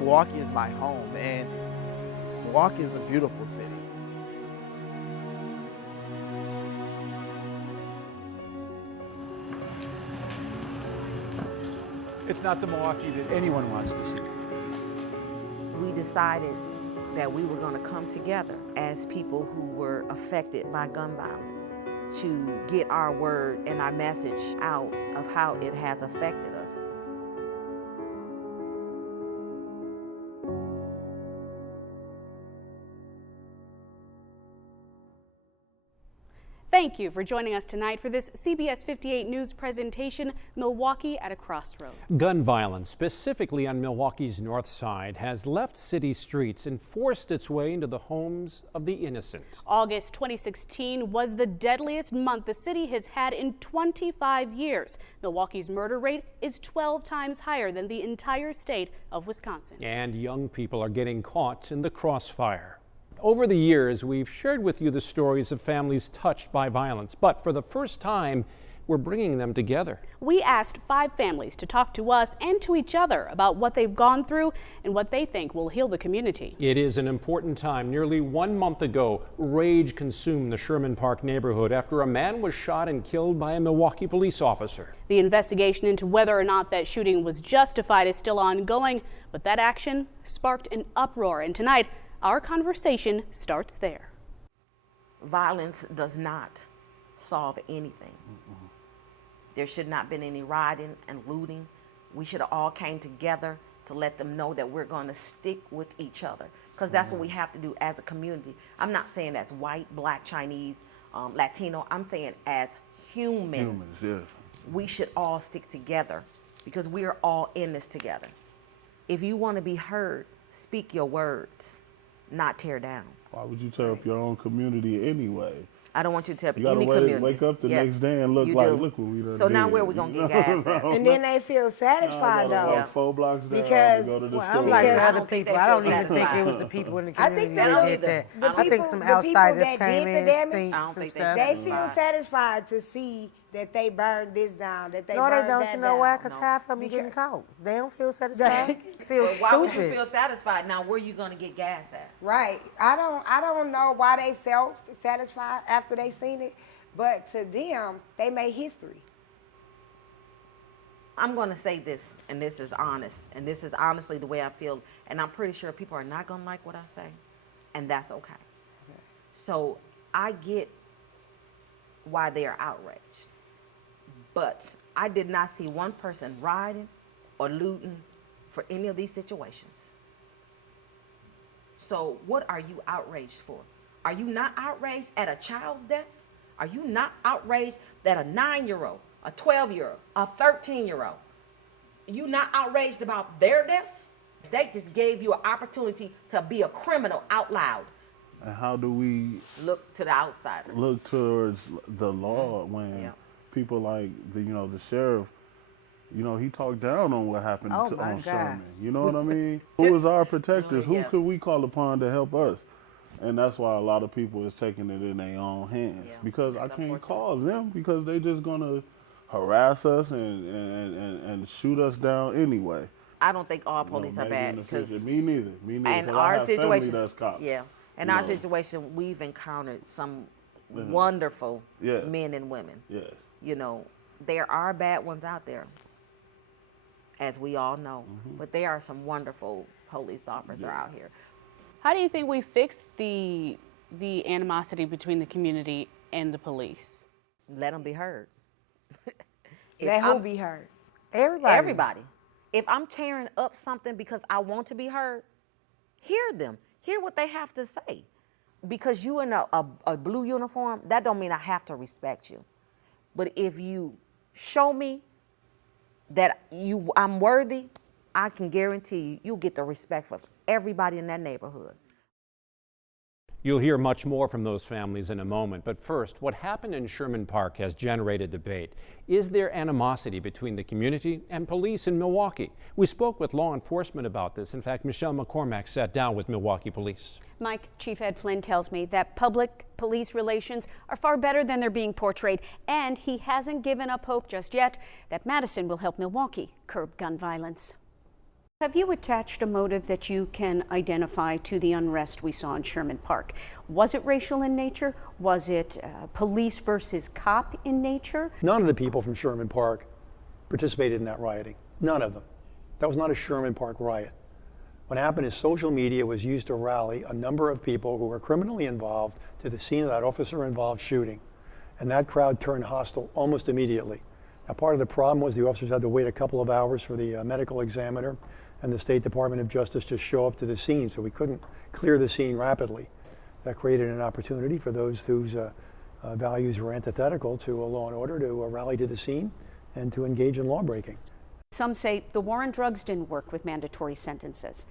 Milwaukee is my home, and Milwaukee is a beautiful city. It's not the Milwaukee that anyone wants to see. We decided that we were going to come together as people who were affected by gun violence to get our word and our message out of how it has affected us. Thank you for joining us tonight for this CBS 58 News presentation, Milwaukee at a Crossroads. Gun violence, specifically on Milwaukee's north side, has left city streets and forced its way into the homes of the innocent. August 2016 was the deadliest month the city has had in 25 years. Milwaukee's murder rate is 12 times higher than the entire state of Wisconsin. And young people are getting caught in the crossfire. Over the years, we've shared with you the stories of families touched by violence, but for the first time, we're bringing them together. We asked 5 families to talk to us and to each other about what they've gone through and what they think will heal the community. It is an important time. Nearly 1 month ago, rage consumed the Sherman Park neighborhood after a man was shot and killed by a Milwaukee police officer. The investigation into whether or not that shooting was justified is still ongoing, but that action sparked an uproar, and tonight, our conversation starts there. Violence does not solve anything. There should not have been any rioting and looting. We should have all came together to let them know that we're going to stick with each other, because that's what we have to do as a community. I'm not saying as white, black, Chinese, Latino. I'm saying as humans. We should all stick together because we are all in this together. If you want to be heard, speak your words, not tear down. Why would you tear up your own community anyway? I don't want you to tear up any community. You gotta wake up the next day and look like, look what we done So now did. where we gonna get gas at? And then they feel satisfied though. 4 blocks down because to go to the store. I'm like other people. I don't even think it was the people in the community that did that. I think some outsiders came in and seen some stuff. They feel satisfied to see that they burned this down, that they burned that down. No, they don't. You know why? Because half of them be getting caught. They don't feel satisfied. Feel stupid. Why would you feel satisfied? Now, where you gonna get gas at? Right. I don't know why they felt satisfied after they seen it, but to them, they made history. I'm gonna say this, and this is honest, and this is honestly the way I feel, and I'm pretty sure people are not gonna like what I say, and that's okay. So I get why they are outraged. But I did not see one person rioting or looting for any of these situations. So what are you outraged for? Are you not outraged at a child's death? Are you not outraged that a 9-year-old, a 12-year-old, a 13-year-old, you not outraged about their deaths? They just gave you an opportunity to be a criminal out loud. And how do we look to the outsiders? Look towards the law when people like the sheriff, he talked down on what happened on Sherman. You know what I mean? Who is our protectors? Who could we call upon to help us? And that's why a lot of people is taking it in their own hands because I can't call them because they just gonna harass us and shoot us down anyway. I don't think all police are bad. Me neither. And our situation, in our situation, we've encountered some wonderful men and women. There are bad ones out there, as we all know, but there are some wonderful police officers out here. How do you think we fix the animosity between the community and the police? Let them be heard. Let who be heard? Everybody. If I'm tearing up something because I want to be heard, hear them. Hear what they have to say. Because you in a blue uniform, that don't mean I have to respect you. But if you show me that I'm worthy, I can guarantee you'll get the respect from everybody in that neighborhood. You'll hear much more from those families in a moment, but first, what happened in Sherman Park has generated debate. Is there animosity between the community and police in Milwaukee? We spoke with law enforcement about this. In fact, Michelle McCormack sat down with Milwaukee police. Mike, Chief Ed Flynn tells me that public-police relations are far better than they're being portrayed, and he hasn't given up hope just yet that Madison will help Milwaukee curb gun violence. Have you attached a motive that you can identify to the unrest we saw in Sherman Park? Was it racial in nature? Was it police versus cop in nature? None of the people from Sherman Park participated in that rioting. None of them. That was not a Sherman Park riot. What happened is social media was used to rally a number of people who were criminally involved to the scene of that officer-involved shooting. And that crowd turned hostile almost immediately. Now, part of the problem was the officers had to wait a couple of hours for the medical examiner and the State Department of Justice to show up to the scene, so we couldn't clear the scene rapidly. That created an opportunity for those whose values were antithetical to law and order to rally to the scene and to engage in law breaking. Some say the war on drugs didn't work with mandatory sentences.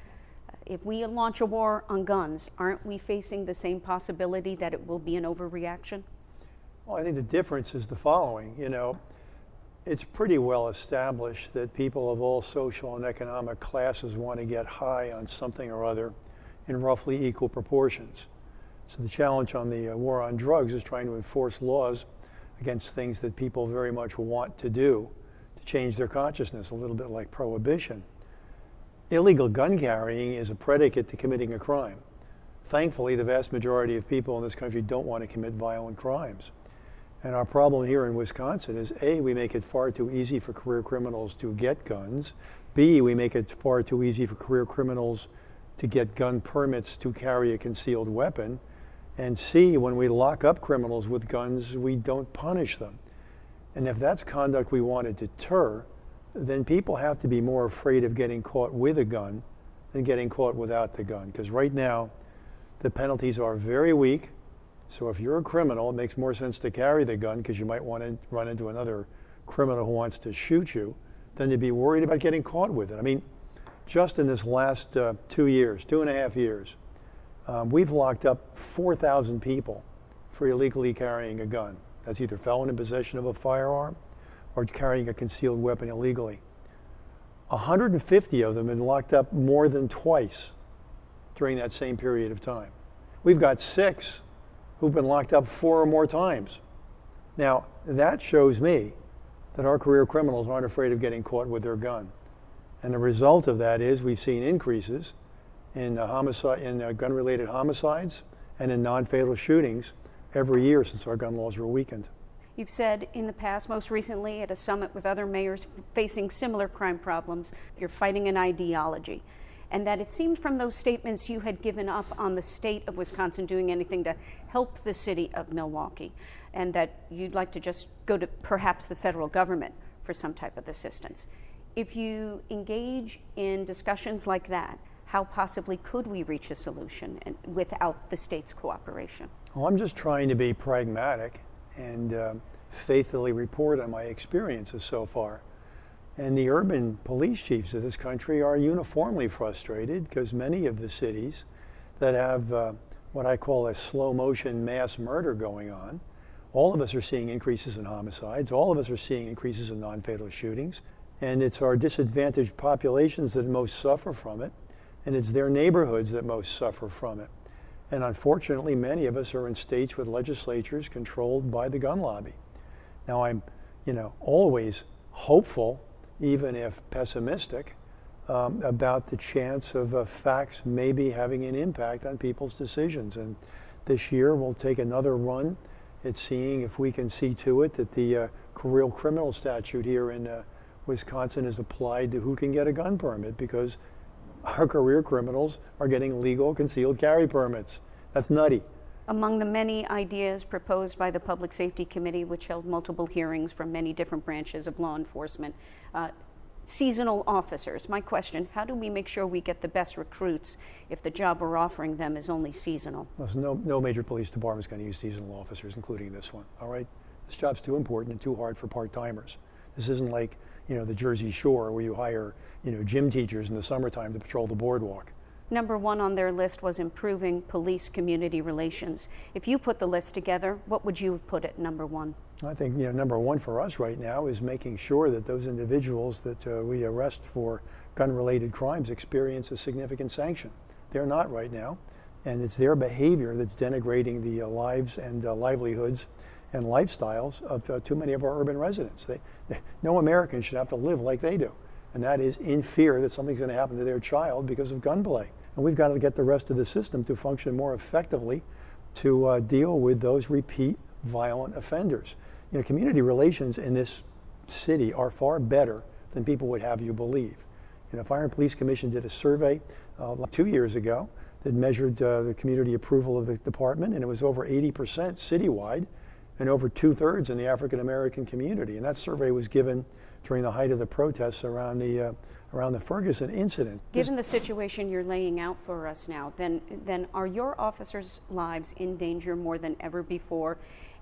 If we launch a war on guns, aren't we facing the same possibility that it will be an overreaction? Well, I think the difference is the following. You know, it's pretty well established that people of all social and economic classes want to get high on something or other in roughly equal proportions. So the challenge on the war on drugs is trying to enforce laws against things that people very much want to do to change their consciousness, a little bit like prohibition. Illegal gun carrying is a predicate to committing a crime. Thankfully, the vast majority of people in this country don't want to commit violent crimes. And our problem here in Wisconsin is A, we make it far too easy for career criminals to get guns. B, we make it far too easy for career criminals to get gun permits to carry a concealed weapon. And C, when we lock up criminals with guns, we don't punish them. And if that's conduct we want to deter, then people have to be more afraid of getting caught with a gun than getting caught without the gun. Because right now, the penalties are very weak. So if you're a criminal, it makes more sense to carry the gun because you might want to run into another criminal who wants to shoot you than to be worried about getting caught with it. I mean, just in this last 2 years, 2.5 years, we've locked up 4,000 people for illegally carrying a gun. That's either felon in possession of a firearm or carrying a concealed weapon illegally. 150 of them have been locked up more than twice during that same period of time. We've got 6 who've been locked up 4 or more times. Now, that shows me that our career criminals aren't afraid of getting caught with their gun. And the result of that is we've seen increases in gun-related homicides and in non-fatal shootings every year since our gun laws were weakened. You've said in the past, most recently at a summit with other mayors facing similar crime problems, you're fighting an ideology. And that it seemed from those statements you had given up on the state of Wisconsin doing anything to help the city of Milwaukee, and that you'd like to just go to perhaps the federal government for some type of assistance. If you engage in discussions like that, how possibly could we reach a solution without the state's cooperation? Well, I'm just trying to be pragmatic and faithfully report on my experiences so far. And the urban police chiefs of this country are uniformly frustrated because many of the cities that have what I call a slow motion mass murder going on, all of us are seeing increases in homicides, all of us are seeing increases in non-fatal shootings, and it's our disadvantaged populations that most suffer from it, and it's their neighborhoods that most suffer from it. And unfortunately, many of us are in states with legislatures controlled by the gun lobby. Now, I'm, always hopeful, even if pessimistic, about the chance of facts maybe having an impact on people's decisions. And this year we'll take another run at seeing if we can see to it that the career criminal statute here in Wisconsin is applied to who can get a gun permit, because our career criminals are getting legal concealed carry permits. That's nutty. Among the many ideas proposed by the Public Safety Committee, which held multiple hearings from many different branches of law enforcement, seasonal officers. My question, how do we make sure we get the best recruits if the job we're offering them is only seasonal? Listen, no major police department is going to use seasonal officers, including this one, all right? This job's too important and too hard for part-timers. This isn't like, the Jersey Shore where you hire, gym teachers in the summertime to patrol the boardwalk. Number 1 on their list was improving police-community relations. If you put the list together, what would you have put at number 1? I think number 1 for us right now is making sure that those individuals that we arrest for gun-related crimes experience a significant sanction. They're not right now, and it's their behavior that's denigrating the lives and livelihoods and lifestyles of too many of our urban residents. No American should have to live like they do. and that is in fear that something's going to happen to their child because of gunplay. And we've got to get the rest of the system to function more effectively to deal with those repeat violent offenders. You know, community relations in this city are far better than people would have you believe. You know, Fire and Police Commission did a survey 2 years ago that measured the community approval of the department, and it was over 80% citywide and over 2/3 in the African American community. And that survey was given during the height of the protests around the Ferguson incident. Given the situation you're laying out for us now, then are your officers' lives in danger more than ever before?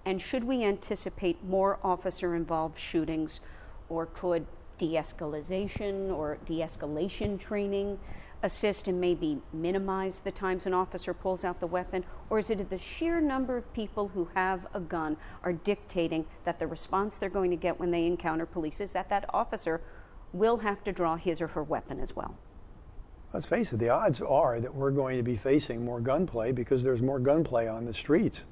And should we anticipate more officer-involved shootings, or could de-escalation or de-escalation training assist and maybe minimize the times an officer pulls out the weapon? Or is it the sheer number of people who have a gun are dictating that the response they're going to get when they encounter police is that that officer will have to draw his or her weapon as well? Let's face it, the odds are that we're going to be facing more gunplay because there's more gunplay on the streets.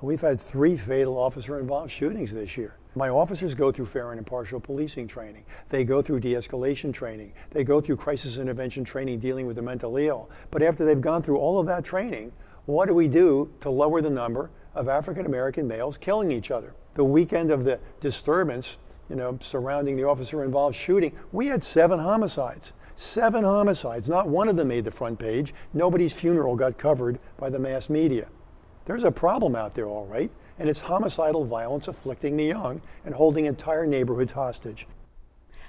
We've had 3 fatal officer-involved shootings this year. My officers go through fair and impartial policing training. They go through de-escalation training. They go through crisis intervention training dealing with the mentally ill. But after they've gone through all of that training, what do we do to lower the number of African-American males killing each other? The weekend of the disturbance, you know, surrounding the officer-involved shooting, we had 7 homicides. 7 homicides. Not one of them made the front page. Nobody's funeral got covered by the mass media. There's a problem out there, all right, and it's homicidal violence afflicting the young and holding entire neighborhoods hostage.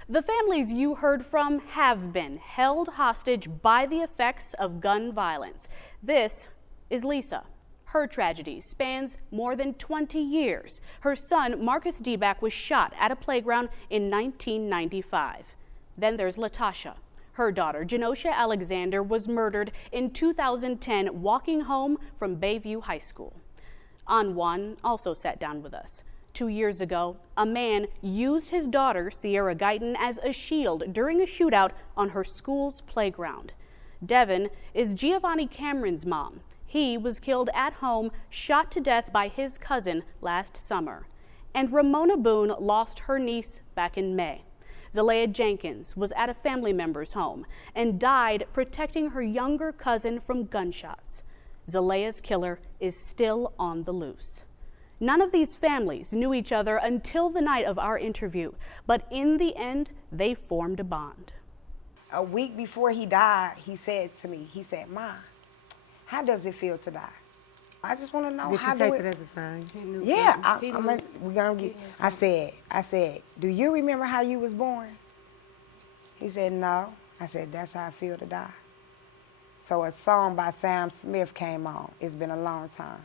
The families you heard from have been held hostage by the effects of gun violence. This is Lisa. Her tragedy spans more than 20 years. Her son, Marcus Deback, was shot at a playground in 1995. Then there's Latasha. Her daughter, Genosha Alexander, was murdered in 2010 walking home from Bayview High School. Anwan also sat down with us. 2 years ago, a man used his daughter, Sierra Guyton, as a shield during a shootout on her school's playground. Devin is Giovanni Cameron's mom. He was killed at home, shot to death by his cousin last summer. And Ramona Boone lost her niece back in May. Zalea Jenkins was at a family member's home and died protecting her younger cousin from gunshots. Zalea's killer is still on the loose. None of these families knew each other until the night of our interview, but in the end, they formed a bond. A week before he died, he said to me, he said, "Ma, how does it feel to die? I just want to know how do it." Did you take it as a sign? Yeah, we're gonna get. I said, "Do you remember how you was born?" He said, "No." I said, "That's how I feel to die." So a song by Sam Smith came on. It's been a long time,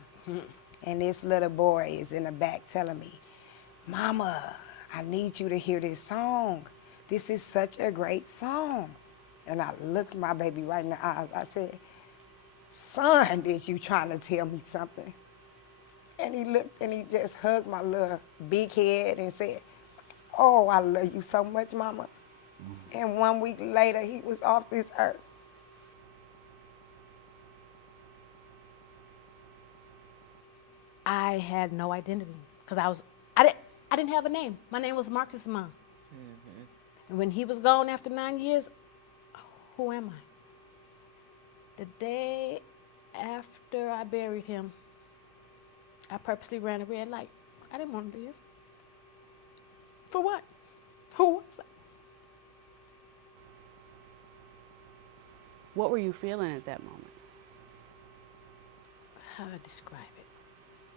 and this little boy is in the back telling me, "Mama, I need you to hear this song. This is such a great song." And I looked my baby right in the eyes. I said, "Son, is you trying to tell me something?" And he looked and he just hugged my little big head and said, "Oh, I love you so much, Mama." And 1 week later, he was off this earth. I had no identity because I didn't have a name. My name was Marcus' mom. And when he was gone after 9 years, who am I? The day after I buried him, I purposely ran a red light. I didn't want to live. For what? Who was I? What were you feeling at that moment? How do I describe it?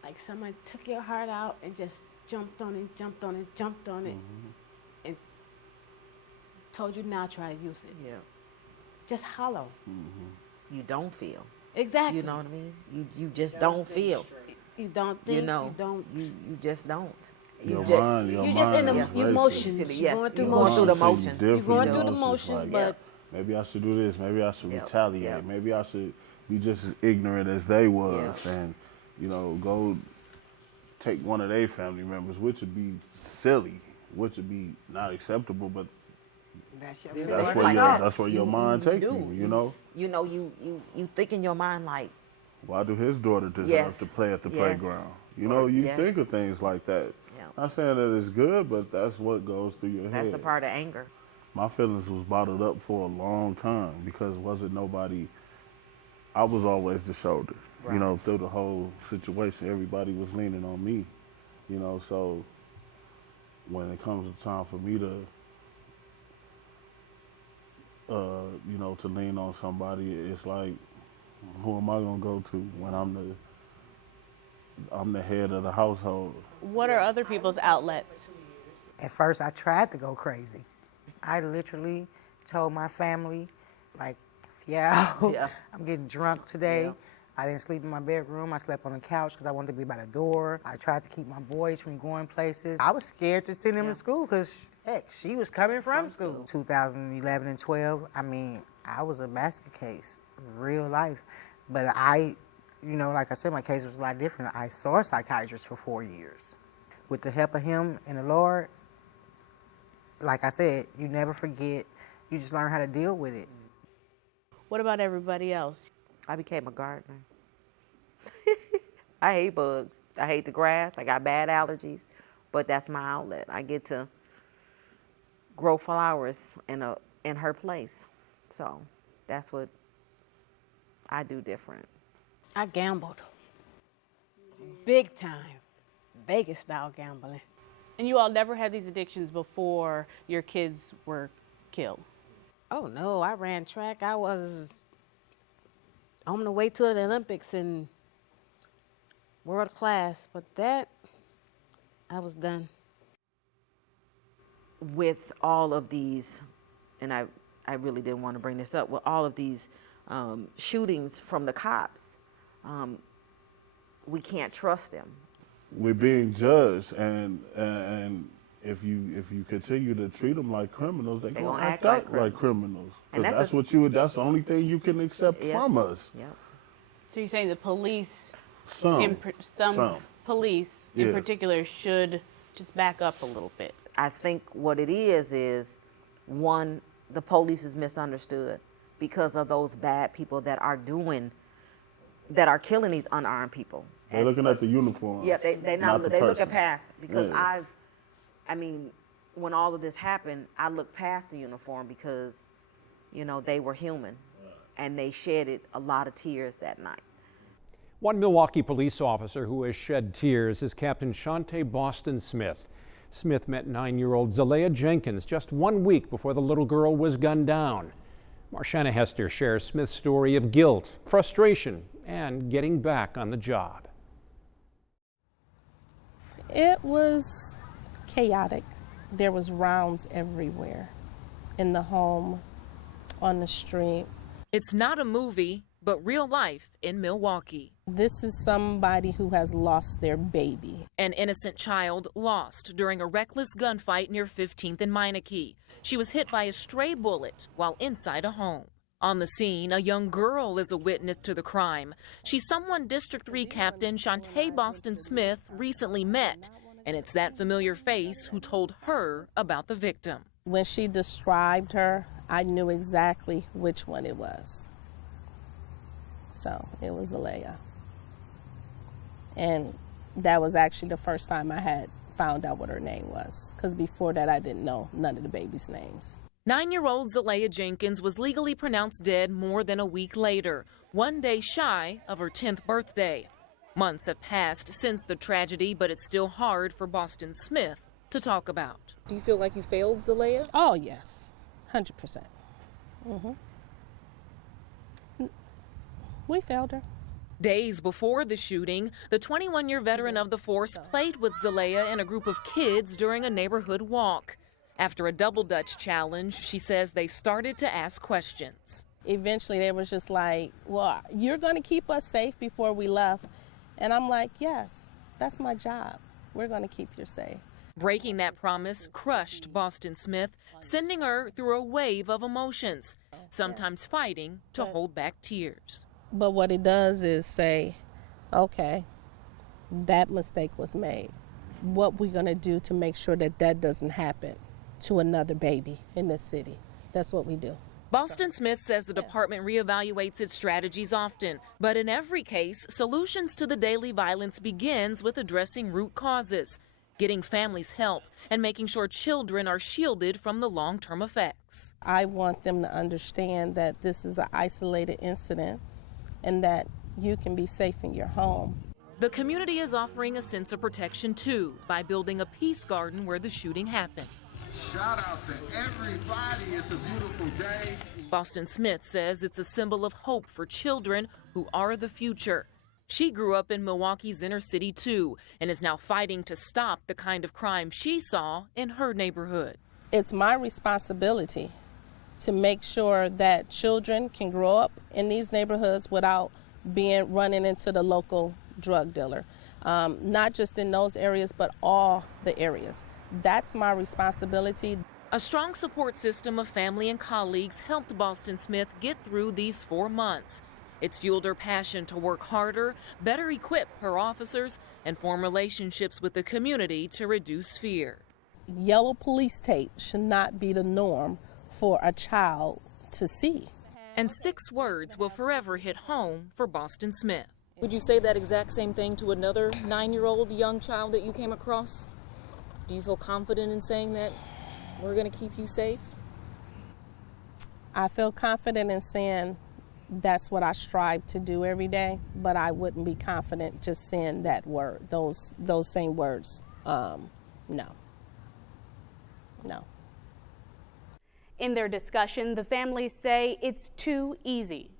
Like someone took your heart out and just jumped on it, jumped on it, jumped on it, and told you now try to use it. Yeah. Just hollow. You don't feel. Exactly. You know what I mean? You just don't feel. You don't think. You know. You don't. You just don't. You just in the emotions. You're going through the motions. You're going through the motions, but maybe I should do this. Maybe I should retaliate. Maybe I should be just as ignorant as they was, and go take one of their family members, which would be silly, which would be not acceptable, but that's where your mind take you. You think in your mind like, why do his daughter deserve to play at the playground? You think of things like that. Not saying that it's good, but that's what goes through your head. That's a part of anger. my feelings was bottled up for a long time because wasn't nobody, I was always the shoulder, right. You know, through the whole situation. Everybody was leaning on me, you know, so when it comes to time for me to, you know, to lean on somebody, it's like, who am I gonna go to when I'm the head of the household? What are other people's outlets? At first, I tried to go crazy. I literally told my family, like, yeah, I'm getting drunk today. Yeah. I didn't sleep in my bedroom. I slept on the couch because I wanted to be by the door. I tried to keep my boys from going places. I was scared to send them to school because, heck, she was coming from school. 2011 and 12, I mean, I was a basket case, real life. But I, you know, like I said, my case was a lot different. I saw a psychiatrist for 4 years. With the help of him and the Lord, like I said, you never forget. You just learn how to deal with it. What about everybody else? I became a gardener. I hate bugs. I hate the grass. I got bad allergies, but that's my outlet. I get to grow flowers in her place. So that's what I do different. I gambled. Big time. Vegas style gambling. And you all never had these addictions before your kids were killed? Oh, no. I ran track. I was on the way to the Olympics in world class. But that, I was done. With all of these, and I really didn't want to bring this up, with all of these shootings from the cops, we can't trust them. We're being judged, and if you continue to treat them like criminals, they're gonna act out like criminals. And that's the only thing you can accept from us. Yep. So you're saying the police, some police in particular, should just back up a little bit? I think what it is one, the police is misunderstood because of those bad people that are killing these unarmed people. They're looking at the uniform. Yeah, they're looking past, because I mean, when all of this happened, I looked past the uniform because, you know, they were human, and they shedded a lot of tears that night. One Milwaukee police officer who has shed tears is Captain Shante Boston Smith. Smith met 9-year-old Zalea Jenkins just 1 week before the little girl was gunned down. Marshana Hester shares Smith's story of guilt, frustration, and getting back on the job. It was chaotic. There was rounds everywhere, in the home, on the street. It's not a movie, but real life in Milwaukee. This is somebody who has lost their baby. An innocent child lost during a reckless gunfight near 15th and Meineke. She was hit by a stray bullet while inside a home. On the scene, a young girl is a witness to the crime. She's someone District 3 Captain Shante Boston Smith recently met, and it's that familiar face who told her about the victim. When she described her, I knew exactly which one it was. So it was Zalea. And that was actually the first time I had found out what her name was, because before that I didn't know none of the babies' names. 9-year-old Zalea Jenkins was legally pronounced dead more than a week later, 1 day shy of her 10th birthday. Months have passed since the tragedy, but it's still hard for Boston Smith to talk about. Do you feel like you failed Zalea? Oh, yes, 100%. We failed her. Days before the shooting, the 21-year veteran of the force played with Zalea and a group of kids during a neighborhood walk. After a double dutch challenge, she says they started to ask questions. Eventually, they was just like, well, you're going to keep us safe before we left. And I'm like, yes, that's my job. We're going to keep you safe. Breaking that promise crushed Boston Smith, sending her through a wave of emotions, sometimes fighting to hold back tears. But what it does is say, okay, that mistake was made. What we're going to do to make sure that that doesn't happen to another baby in this city. That's what we do. Boston Smith says the department reevaluates its strategies often, but in every case, solutions to the daily violence begins with addressing root causes. getting families help, and making sure children are shielded from the long-term effects. I want them to understand that this is an isolated incident and that you can be safe in your home. The community is offering a sense of protection, too, by building a peace garden where the shooting happened. Shout out to everybody. It's a beautiful day. Boston Smith says it's a symbol of hope for children who are the future. She grew up in Milwaukee's inner city, too, and is now fighting to stop the kind of crime she saw in her neighborhood. It's my responsibility to make sure that children can grow up in these neighborhoods without running into the local drug dealer, not just in those areas, but all the areas. That's my responsibility. A strong support system of family and colleagues helped Boston Smith get through these 4 months. It's fueled her passion to work harder, better equip her officers, and form relationships with the community to reduce fear. Yellow police tape should not be the norm for a child to see. And 6 words will forever hit home for Boston Smith. Would you say that exact same thing to another 9-year-old young child that you came across? Do you feel confident in saying that we're going to keep you safe? I feel confident in saying that's what I strive to do every day, but I wouldn't be confident just saying that word, those same words. No. In their discussion, the families say it's too easy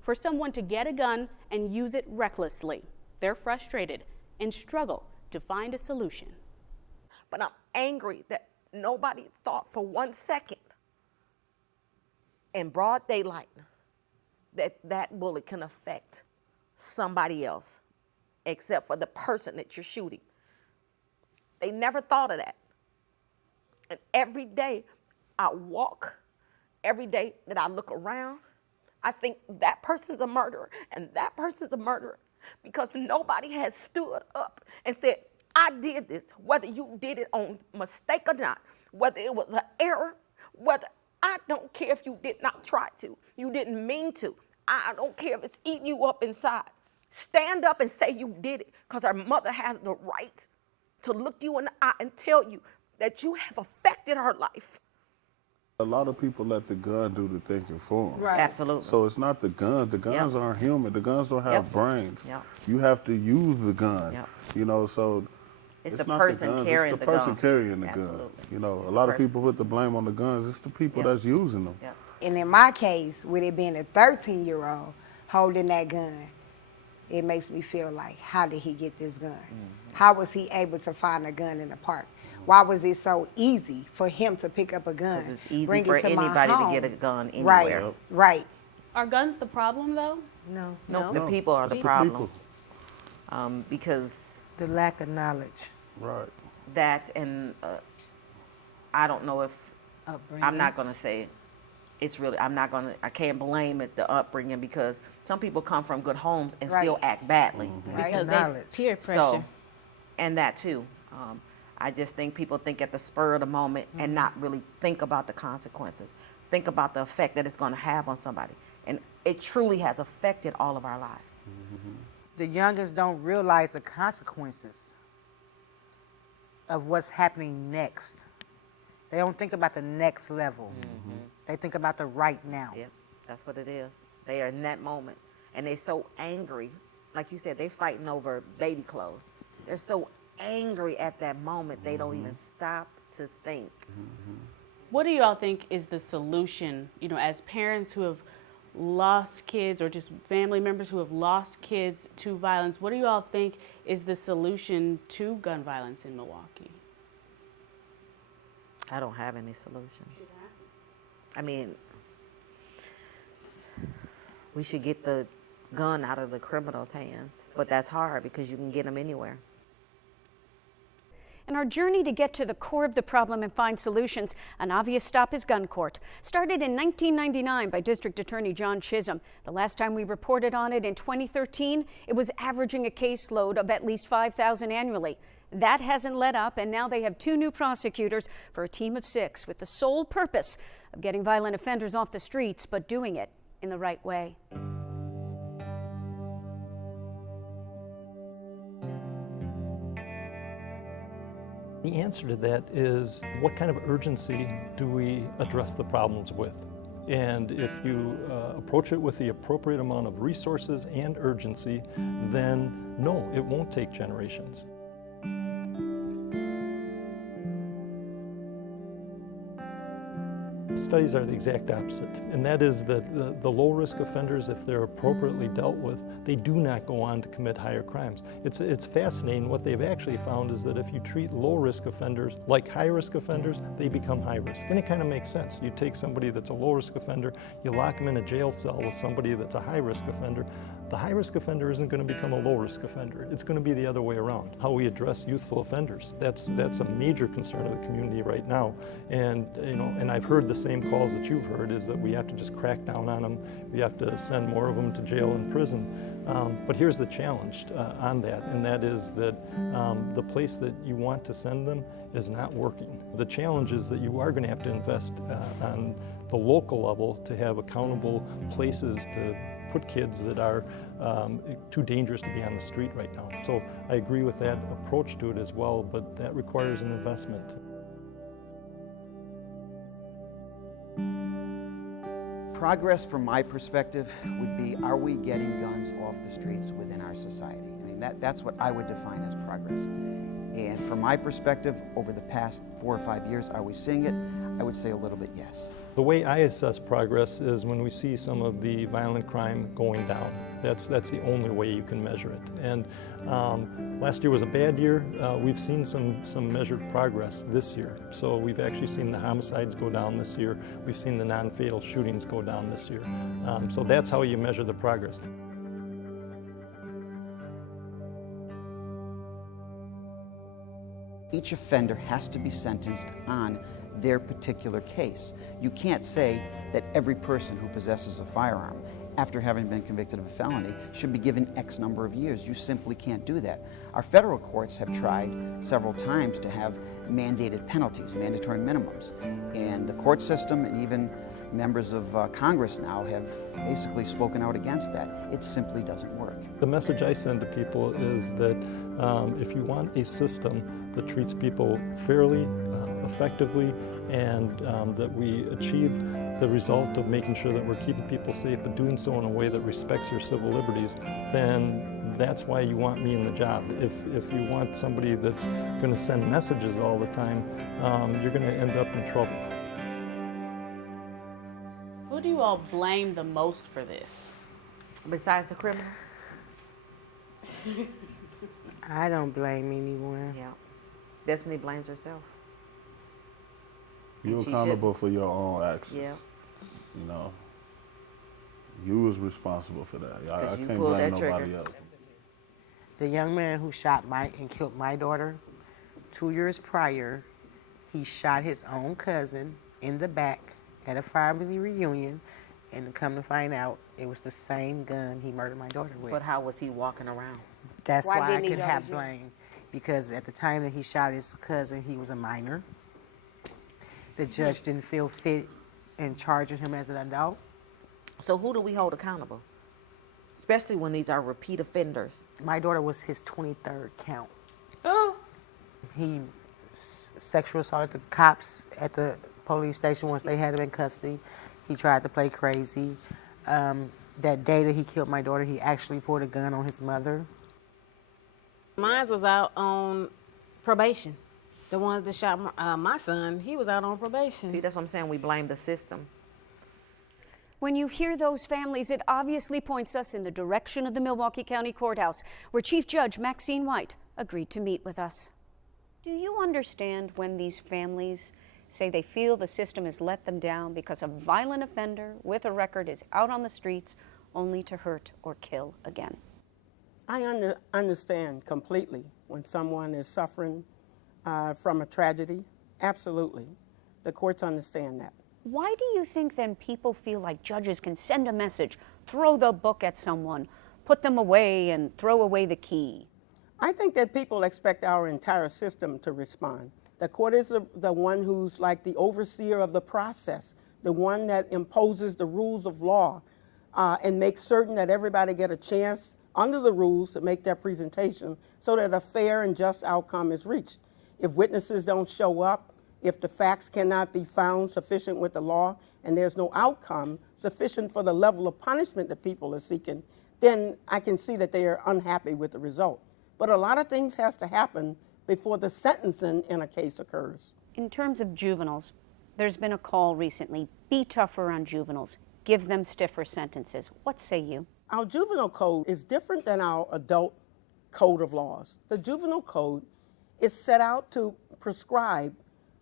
for someone to get a gun and use it recklessly. They're frustrated and struggle to find a solution. But I'm angry that nobody thought for 1 second in broad daylight that bullet can affect somebody else except for the person that you're shooting. They never thought of that. And every day I walk, every day that I look around, I think that person's a murderer and that person's a murderer because nobody has stood up and said, I did this, whether you did it on mistake or not, whether it was an error, whether I don't care if you did not try to, you didn't mean to. I don't care if it's eating you up inside. Stand up and say you did it because our mother has the right to look you in the eye and tell you that you have affected her life. A lot of people let the gun do the thinking for them. Right. Absolutely. So it's not the gun. The guns aren't human. The guns don't have brains. You have to use the gun. You know, so it's the not person the carrying the the gun. person carrying the Absolutely. gun. You know, a lot of people put the blame on the guns. It's the people that's using them. And in my case, with it being a 13-year-old holding that gun, it makes me feel like, how did he get this gun? How was he able to find a gun in the park? Why was it so easy for him to pick up a gun? Because it's easy bring for it to anybody my to home? get a gun anywhere. Right. Are guns the problem, though? No. No. The people are the problem. Because the lack of knowledge. Right. That and I don't know if I'm not going to say it's really. I can't blame it the upbringing because some people come from good homes and still act badly because they peer pressure. So, and that too. I just think people think at the spur of the moment and not really think about the consequences. Think about the effect that it's going to have on somebody. And it truly has affected all of our lives. The youngest don't realize the consequences of what's happening next. They don't think about the next level. They think about the right now. Yep, that's what it is. They are in that moment. And they're so angry. Like you said, they're fighting over baby clothes. They're so angry at that moment, they don't even stop to think. What do you all think is the solution, as parents who have lost kids or just family members who have lost kids to violence, what do you all think is the solution to gun violence in Milwaukee? I don't have any solutions. I mean, we should get the gun out of the criminals' hands, but that's hard because you can get them anywhere. In our journey to get to the core of the problem and find solutions, an obvious stop is gun court. Started in 1999 by District Attorney John Chisholm. The last time we reported on it in 2013, it was averaging a caseload of at least 5,000 annually. That hasn't let up, and now they have 2 new prosecutors for a team of 6 with the sole purpose of getting violent offenders off the streets, but doing it in the right way. The answer to that is, what kind of urgency do we address the problems with? And if you approach it with the appropriate amount of resources and urgency, then no, it won't take generations. Studies are the exact opposite, and that is that the low-risk offenders, if they're appropriately dealt with, they do not go on to commit higher crimes. It's fascinating. What they've actually found is that if you treat low-risk offenders like high-risk offenders, they become high-risk. And it kind of makes sense. You take somebody that's a low-risk offender, you lock them in a jail cell with somebody that's a high-risk offender. The high-risk offender isn't going to become a low-risk offender. It's going to be the other way around. How we address youthful offenders, that's a major concern of the community right now. And and I've heard the same calls that you've heard, is that we have to just crack down on them. We have to send more of them to jail and prison. But here's the challenge on that, and that is that the place that you want to send them is not working. The challenge is that you are going to have to invest on the local level to have accountable places to put kids that are too dangerous to be on the street right now. So I agree with that approach to it as well, but that requires an investment. Progress from my perspective would be, are we getting guns off the streets within our society? I mean, that's what I would define as progress. And from my perspective, over the past 4 or 5 years, are we seeing it? I would say a little bit yes. The way I assess progress is when we see some of the violent crime going down. That's the only way you can measure it. And last year was a bad year. We've seen some measured progress this year. So we've actually seen the homicides go down this year. We've seen the non-fatal shootings go down this year. So that's how you measure the progress. Each offender has to be sentenced on their particular case. You can't say that every person who possesses a firearm after having been convicted of a felony should be given X number of years. You simply can't do that. Our federal courts have tried several times to have mandated penalties, mandatory minimums. And the court system and even members of Congress now have basically spoken out against that. It simply doesn't work. The message I send to people is that if you want a system that treats people fairly, effectively, and that we achieve the result of making sure that we're keeping people safe, but doing so in a way that respects your civil liberties, then that's why you want me in the job. If you want somebody that's going to send messages all the time, you're going to end up in trouble. Who do you all blame the most for this? Besides the criminals? I don't blame anyone. Yeah. Destiny blames herself. You're accountable for your own actions. Yeah. You know, you was responsible for that. I can't pulled blame that nobody trigger. else. The young man who shot and killed my daughter 2 years prior, he shot his own cousin in the back at a family reunion, and to come to find out, it was the same gun he murdered my daughter with. But how was he walking around? That's why I could have blame. Because at the time that he shot his cousin, he was a minor. The judge didn't feel fit in charging him as an adult. So who do we hold accountable? Especially when these are repeat offenders. My daughter was his 23rd count. Oh. He sexual assaulted the cops at the police station once they had him in custody. He tried to play crazy. That day that he killed my daughter, he actually pulled a gun on his mother. Mine was out on probation. The ones that shot my son, he was out on probation. See, that's what I'm saying. We blame the system. When you hear those families, it obviously points us in the direction of the Milwaukee County Courthouse, where Chief Judge Maxine White agreed to meet with us. Do you understand when these families say they feel the system has let them down because a violent offender with a record is out on the streets only to hurt or kill again? I understand completely when someone is suffering from a tragedy. Absolutely. The courts understand that. Why do you think then people feel like judges can send a message, throw the book at someone, put them away, and throw away the key? I think that people expect our entire system to respond. The court is the one who's like the overseer of the process, the one that imposes the rules of law and makes certain that everybody get a chance under the rules to make their presentation so that a fair and just outcome is reached. If witnesses don't show up, if the facts cannot be found sufficient with the law, and there's no outcome sufficient for the level of punishment that people are seeking, then I can see that they are unhappy with the result. But a lot of things has to happen before the sentencing in a case occurs. In terms of juveniles, there's been a call recently, be tougher on juveniles, give them stiffer sentences. What say you? Our juvenile code is different than our adult code of laws. The juvenile code is set out to prescribe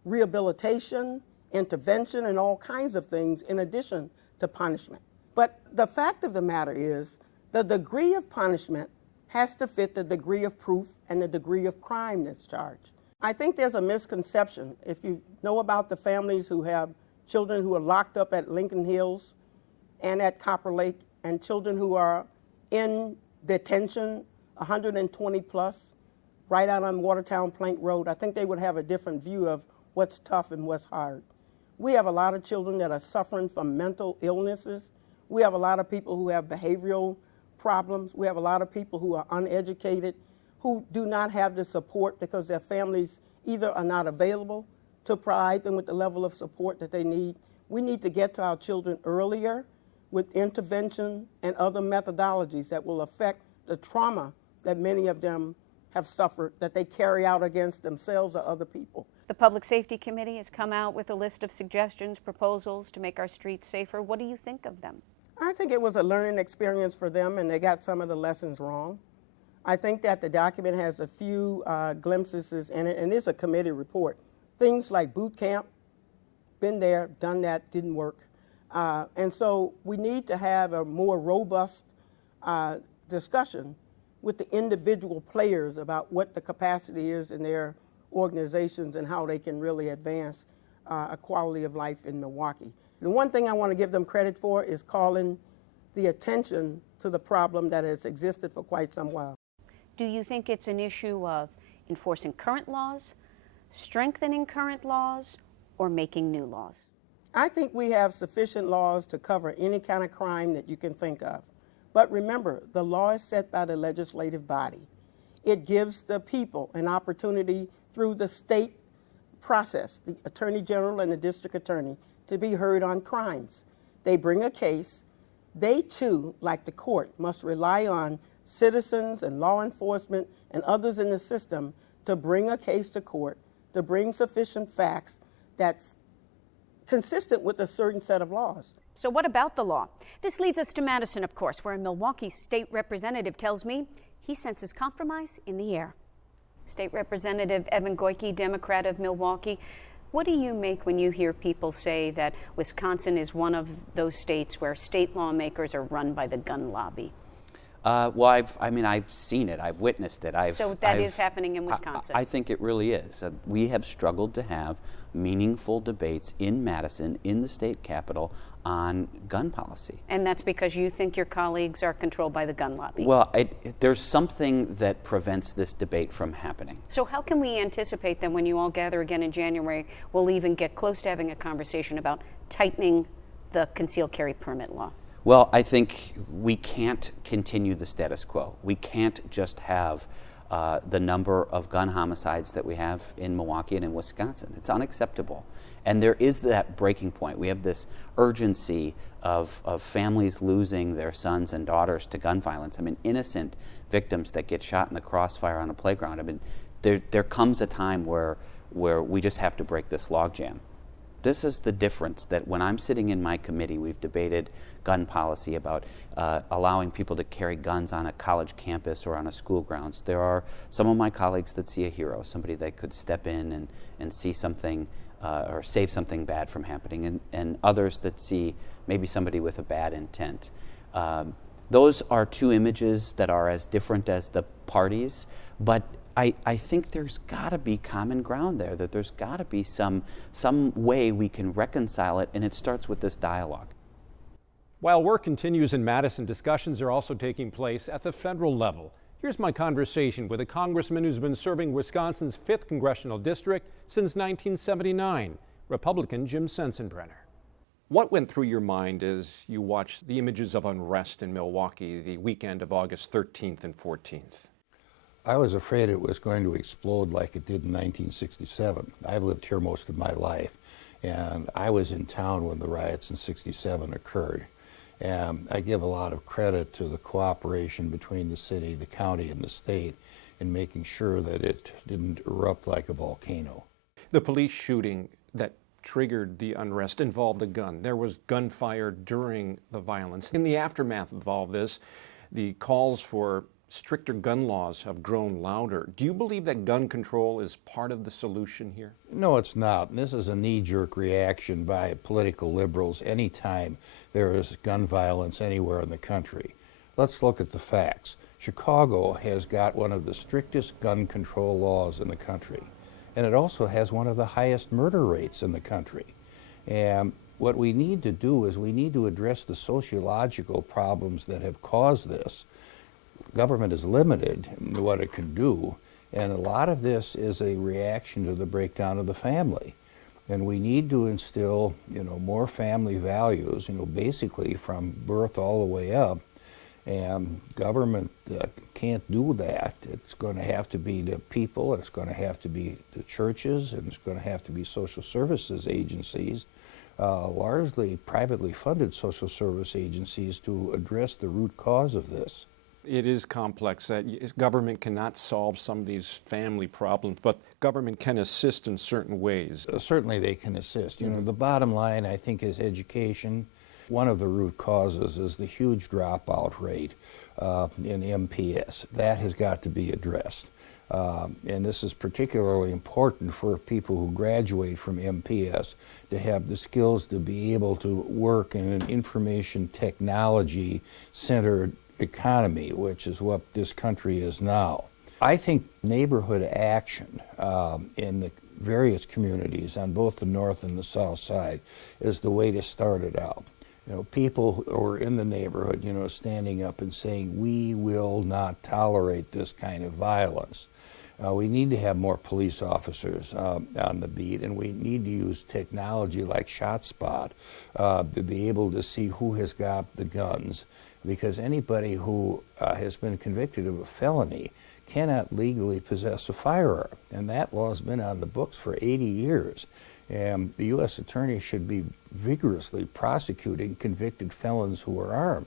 rehabilitation, intervention, and all kinds of things in addition to punishment. But the fact of the matter is the degree of punishment has to fit the degree of proof and the degree of crime that's charged. I think there's a misconception. If you know about the families who have children who are locked up at Lincoln Hills and at Copper Lake, and children who are in detention, 120 plus, right out on Watertown Plank Road, I think they would have a different view of what's tough and what's hard. We have a lot of children that are suffering from mental illnesses. We have a lot of people who have behavioral problems. We have a lot of people who are uneducated, who do not have the support because their families either are not available to provide them with the level of support that they need. We need to get to our children earlier with intervention and other methodologies that will affect the trauma that many of them have suffered, that they carry out against themselves or other people. The Public Safety Committee has come out with a list of suggestions, proposals to make our streets safer. What do you think of them? I think it was a learning experience for them, and they got some of the lessons wrong. I think that the document has a few glimpses in it, and it's a committee report. Things like boot camp, been there, done that, didn't work. And so we need to have a more robust discussion with the individual players about what the capacity is in their organizations and how they can really advance a quality of life in Milwaukee. The one thing I want to give them credit for is calling the attention to the problem that has existed for quite some while. Do you think it's an issue of enforcing current laws, strengthening current laws, or making new laws? I think we have sufficient laws to cover any kind of crime that you can think of. But remember, the law is set by the legislative body. It gives the people an opportunity through the state process, the Attorney General and the District Attorney, to be heard on crimes. They bring a case. They too, like the court, must rely on citizens and law enforcement and others in the system to bring a case to court, to bring sufficient facts that's consistent with a certain set of laws. So what about the law? This leads us to Madison, of course, where a Milwaukee state representative tells me he senses compromise in the air. State Representative Evan Goyke, Democrat of Milwaukee, what do you make when you hear people say that Wisconsin is one of those states where state lawmakers are run by the gun lobby? Well, I've seen it. I've witnessed it. So that is happening in Wisconsin? I think it really is. We have struggled to have meaningful debates in Madison, in the state capitol, on gun policy. And that's because you think your colleagues are controlled by the gun lobby? Well, there's something that prevents this debate from happening. So how can we anticipate that when you all gather again in January, we'll even get close to having a conversation about tightening the concealed carry permit law? Well, I think we can't continue the status quo. We can't just have the number of gun homicides that we have in Milwaukee and in Wisconsin. It's unacceptable. And there is that breaking point. We have this urgency of families losing their sons and daughters to gun violence. I mean, innocent victims that get shot in the crossfire on a playground. I mean, there comes a time where we just have to break this logjam. This is the difference, that when I'm sitting in my committee, we've debated gun policy about allowing people to carry guns on a college campus or on a school grounds. There are some of my colleagues that see a hero, somebody that could step in and see something or save something bad from happening, and others that see maybe somebody with a bad intent. Those are two images that are as different as the parties, but I think there's got to be common ground there, that there's got to be some way we can reconcile it, and it starts with this dialogue. While work continues in Madison, discussions are also taking place at the federal level. Here's my conversation with a congressman who's been serving Wisconsin's 5th congressional district since 1979, Republican Jim Sensenbrenner. What went through your mind as you watched the images of unrest in Milwaukee the weekend of August 13th and 14th? I was afraid it was going to explode like it did in 1967. I've lived here most of my life, and I was in town when the riots in '67 occurred. And I give a lot of credit to the cooperation between the city, the county, and the state in making sure that it didn't erupt like a volcano. The police shooting that triggered the unrest involved a gun. There was gunfire during the violence. In the aftermath of all this, the calls for stricter gun laws have grown louder. Do you believe that gun control is part of the solution here? No, it's not. And this is a knee-jerk reaction by political liberals anytime there is gun violence anywhere in the country. Let's look at the facts. Chicago has got one of the strictest gun control laws in the country, and it also has one of the highest murder rates in the country. And what we need to do is we need to address the sociological problems that have caused this. Government is limited in what it can do, and a lot of this is a reaction to the breakdown of the family. And we need to instill, more family values, basically from birth all the way up. And government can't do that. It's going to have to be the people, it's going to have to be the churches, and it's going to have to be social services agencies, largely privately funded social service agencies, to address the root cause of this. It is complex. Government cannot solve some of these family problems, but government can assist in certain ways. Certainly they can assist. The bottom line, I think, is education. One of the root causes is the huge dropout rate in MPS. That has got to be addressed. And this is particularly important for people who graduate from MPS to have the skills to be able to work in an information technology-centered economy, which is what this country is now. I think neighborhood action in the various communities on both the north and the south side is the way to start it out. People who are in the neighborhood, standing up and saying, we will not tolerate this kind of violence. We need to have more police officers on the beat, and we need to use technology like ShotSpot to be able to see who has got the guns, because anybody who has been convicted of a felony cannot legally possess a firearm, and that law has been on the books for 80 years. And the U.S. Attorney should be vigorously prosecuting convicted felons who are armed.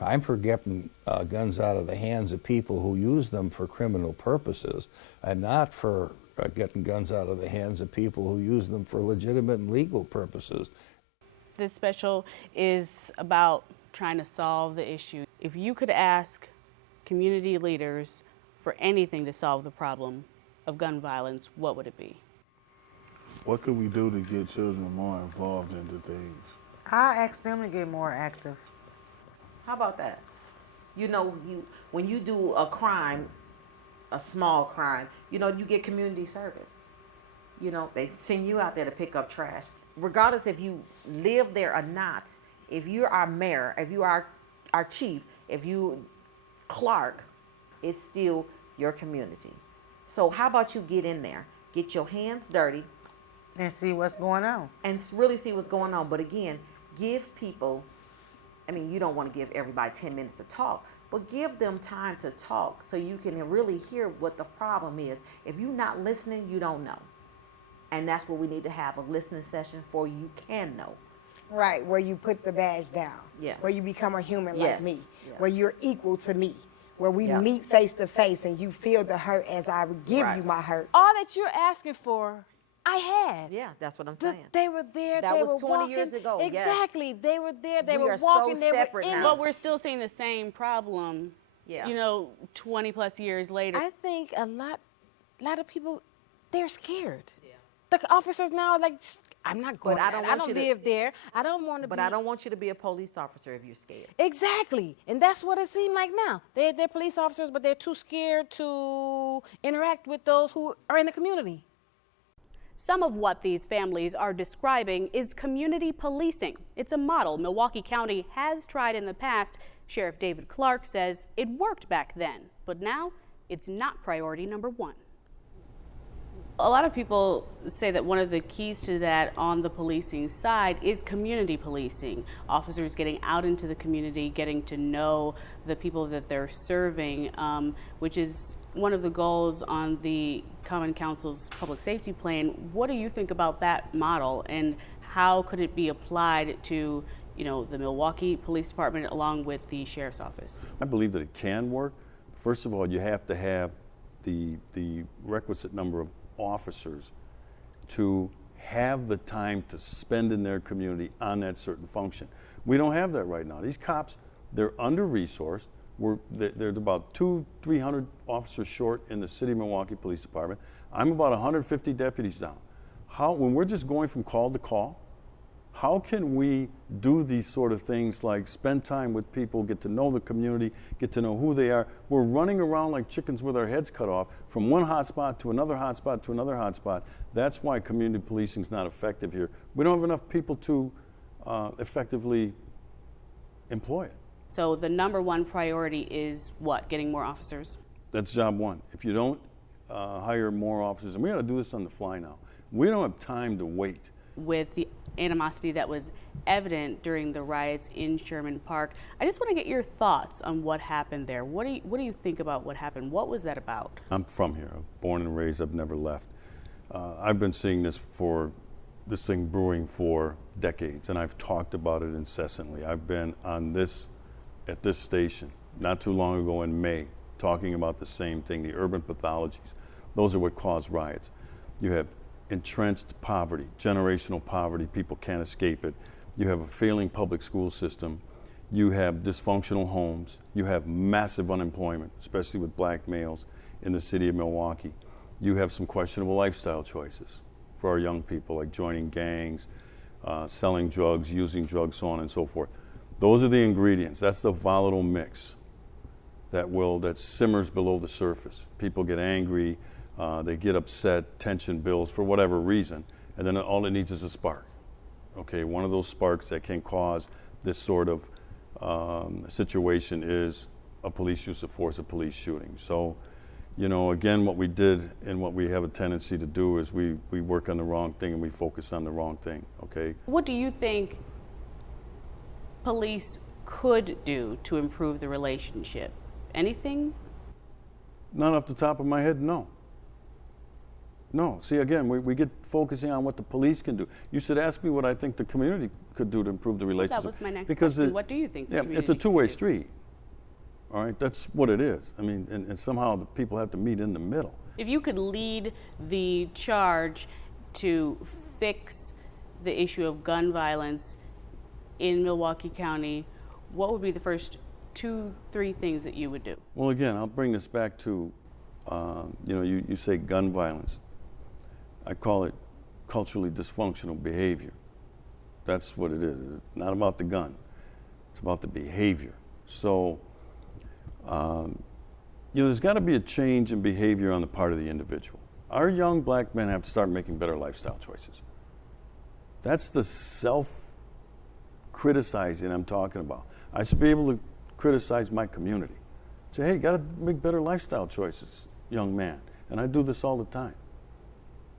I'm for getting guns out of the hands of people who use them for criminal purposes. I'm not for getting guns out of the hands of people who use them for legitimate and legal purposes. This special is about trying to solve the issue. If you could ask community leaders for anything to solve the problem of gun violence, what would it be? What could we do to get children more involved into things? I ask them to get more active. How about that? When you do a crime, a small crime, you get community service. They send you out there to pick up trash. Regardless if you live there or not, if you're our mayor, if you are our chief, if you Clark, it's still your community. So how about you get in there, get your hands dirty, and see what's going on. And really see what's going on. But again, give people, you don't want to give everybody 10 minutes to talk, but give them time to talk so you can really hear what the problem is. If you're not listening, you don't know. And that's what we need to have, a listening session for you can know. Right, where you put the badge down. Yes. Where you become a human Yes. like me. Yes. Where you're equal to me. Where we Yes. meet face to face and you feel the hurt as I would give you my hurt. All that you're asking for, I had. Yeah, that's what I'm saying. They were there. That they was were 20 walking. years ago. Exactly. Yes. They were there. They We were are so walking. They separate were in. now. But we're still seeing the same problem. Yeah. 20 plus years later. I think a lot of people, they're scared. Yeah. The officers now are like, I'm not going. I don't live there. I don't want to. But I don't want you to be a police officer if you're scared. Exactly, and that's what it seems like now. They're police officers, but they're too scared to interact with those who are in the community. Some of what these families are describing is community policing. It's a model Milwaukee County has tried in the past. Sheriff David Clark says it worked back then, but now it's not priority number one. A lot of people say that one of the keys to that on the policing side is community policing. Officers getting out into the community, getting to know the people that they're serving, which is one of the goals on the Common Council's public safety plan. What do you think about that model, and how could it be applied to, you know, the Milwaukee Police Department along with the Sheriff's Office? I believe that it can work. First of all, you have to have the requisite number of officers to have the time to spend in their community on that certain function. We don't have that right now. These cops, they're under-resourced. They're about 200-300 officers short in the City of Milwaukee Police Department. I'm about 150 deputies down. When we're just going from call to call, how can we do these sort of things like spend time with people, get to know the community, get to know who they are? We're running around like chickens with our heads cut off from one hot spot to another hot spot to another hot spot. That's why community policing is not effective here. We don't have enough people to effectively employ it. So the number one priority is what? Getting more officers? That's job one. If you don't hire more officers, and we got to do this on the fly now, we don't have time to wait. With the animosity that was evident during the riots in Sherman Park, I just want to get your thoughts on what happened there. What do you think about what happened? What was that about? I'm from here. I'm born and raised. I've never left. I've been seeing this thing brewing for decades, and I've talked about it incessantly. I've been at this station not too long ago in May talking about the same thing, the urban pathologies. Those are what cause riots. You have entrenched poverty, generational poverty, people can't escape it. You have a failing public school system. You have dysfunctional homes. You have massive unemployment, especially with black males in the city of Milwaukee. You have some questionable lifestyle choices for our young people, like joining gangs, selling drugs, using drugs, so on and so forth. Those are the ingredients. That's the volatile mix that simmers below the surface. People get angry. They get upset, tension builds for whatever reason, and then all it needs is a spark. Okay, one of those sparks that can cause this sort of situation is a police use of force, a police shooting. So, you know, again, what we did and what we have a tendency to do is we work on the wrong thing and we focus on the wrong thing, okay? What do you think police could do to improve the relationship? Anything? Not off the top of my head, no. No, see, again, we get focusing on what the police can do. You should ask me what I think the community could do to improve the relationship. That was my next question. What do you think the community it's a two-way could do? Street. All right, that's what it is. I mean, and somehow the people have to meet in the middle. If you could lead the charge to fix the issue of gun violence in Milwaukee County, what would be the first 2-3 things that you would do? Well, again, I'll bring this back to, you say gun violence. I call it culturally dysfunctional behavior. That's what it is. It's not about the gun. It's about the behavior. So, there's got to be a change in behavior on the part of the individual. Our young black men have to start making better lifestyle choices. That's the self-criticizing I'm talking about. I should be able to criticize my community. Say, hey, you got to make better lifestyle choices, young man. And I do this all the time.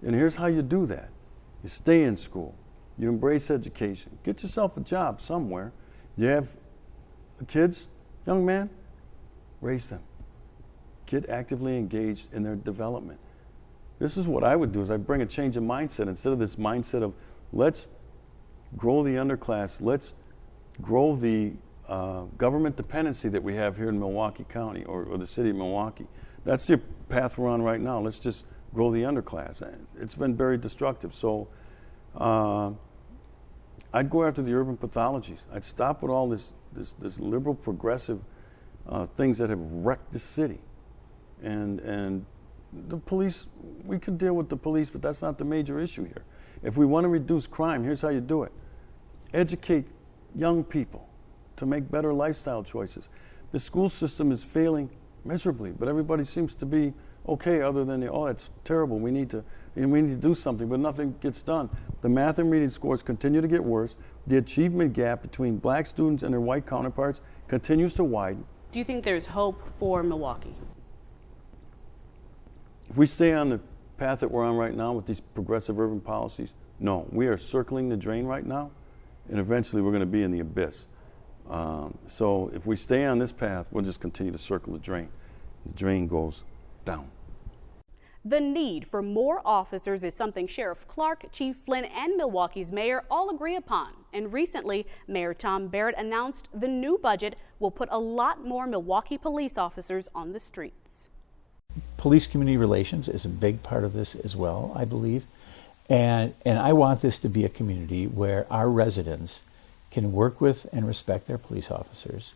And here's how you do that. You stay in school. You embrace education. Get yourself a job somewhere. You have kids, young man, raise them. Get actively engaged in their development. This is what I would do, is I bring a change of mindset instead of this mindset of let's grow the underclass, let's grow the government dependency that we have here in Milwaukee County or the city of Milwaukee. That's the path we're on right now. Let's just grow the underclass. It's been very destructive. So I'd go after the urban pathologies. I'd stop with all this liberal progressive things that have wrecked the city. And the police, we could deal with the police, but that's not the major issue here. If we want to reduce crime, here's how you do it. Educate young people to make better lifestyle choices. The school system is failing miserably, but everybody seems to be okay, other than it's terrible. We need to do something, but nothing gets done. The math and reading scores continue to get worse. The achievement gap between black students and their white counterparts continues to widen. Do you think there's hope for Milwaukee? If we stay on the path that we're on right now with these progressive urban policies? No, we are circling the drain right now, and eventually we're going to be in the abyss. So if we stay on this path, we'll just continue to circle the drain. The drain goes down. The need for more officers is something Sheriff Clark, Chief Flynn, and Milwaukee's mayor all agree upon. And recently, Mayor Tom Barrett announced the new budget will put a lot more Milwaukee police officers on the streets. Police-community relations is a big part of this as well, I believe. And I want this to be a community where our residents can work with and respect their police officers,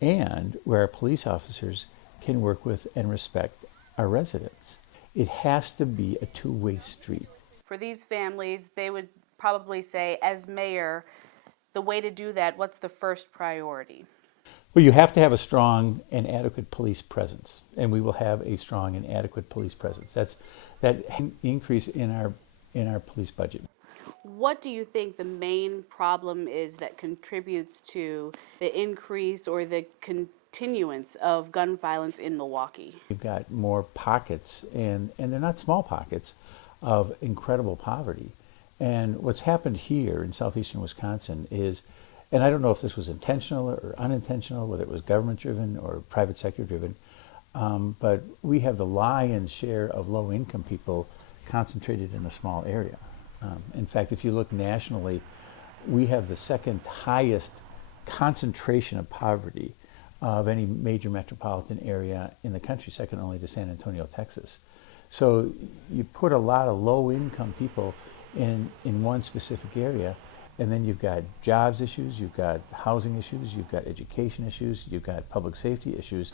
and where our police officers can work with and respect our residents. It has to be a two-way street. For these families, they would probably say, as mayor, the way to do that, what's the first priority? Well, you have to have a strong and adequate police presence, and we will have a strong and adequate police presence. That's that increase in our police budget. What do you think the main problem is that contributes to the increase or the continuance of gun violence in Milwaukee? We've got more pockets, and they're not small pockets, of incredible poverty. And what's happened here in southeastern Wisconsin is, and I don't know if this was intentional or unintentional, whether it was government-driven or private sector-driven, but we have the lion's share of low-income people concentrated in a small area. In fact, if you look nationally, we have the second highest concentration of poverty of any major metropolitan area in the country, second only to San Antonio, Texas. So you put a lot of low-income people in one specific area, and then you've got jobs issues, you've got housing issues, you've got education issues, you've got public safety issues.